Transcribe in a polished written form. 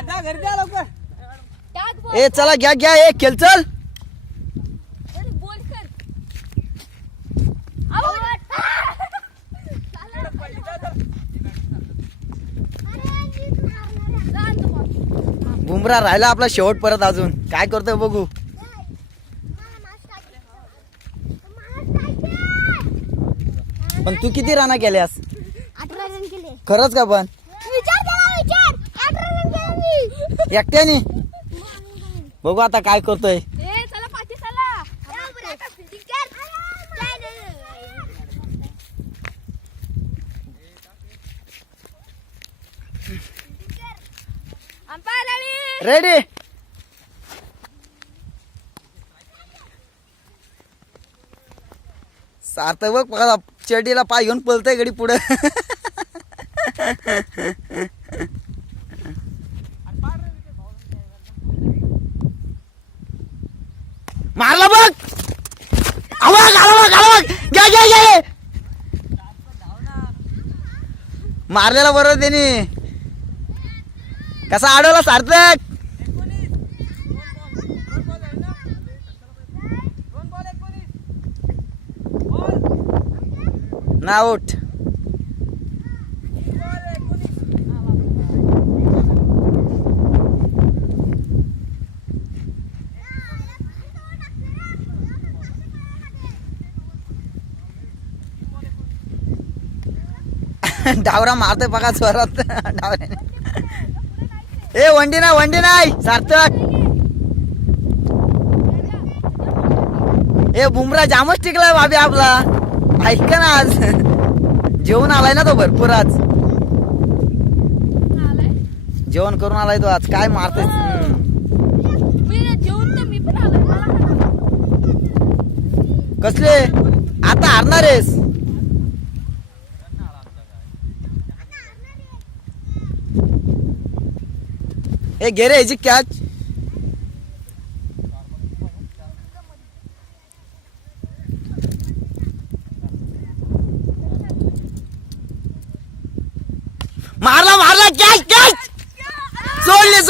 दादा घरी द्या लवकर. ए चला घ्या घ्या ए खेळ चल. बुमरा राहिला आपला शेवट परत अजून काय करतोय बघू. पण तू किती रन केल्यास? 18 रन केले. खरंच का? पण विचार त्याला विचार. 18 रन केले मी. एकट्याने बघू आता काय करतोय. चला पाठी चला. रेडी. सार्थक बघ बघा चेडीला पाय घेऊन पळतय गडी पुढे. मारला बघ. आवाज आवाज आवाज घ्या घ्या घ्या. मारलेला बरोबर त्याने. कसा अडवला सार्थक. ना आउट. डावरा मारतोय बघा स्वरात डावऱ्याने. ए वंडी नाही सार्थक. ए बुमरा जामच टिकलाय बाबी आपला. ऐक ना आज जेवण आलाय ना तो भरपूर. आज जेवण करून आलाय तो आज. काय मारतोय. कसले आता हारणार आहेस. ए घे रे ह्याची कॅच. मारला कॅच कॅच. सोडली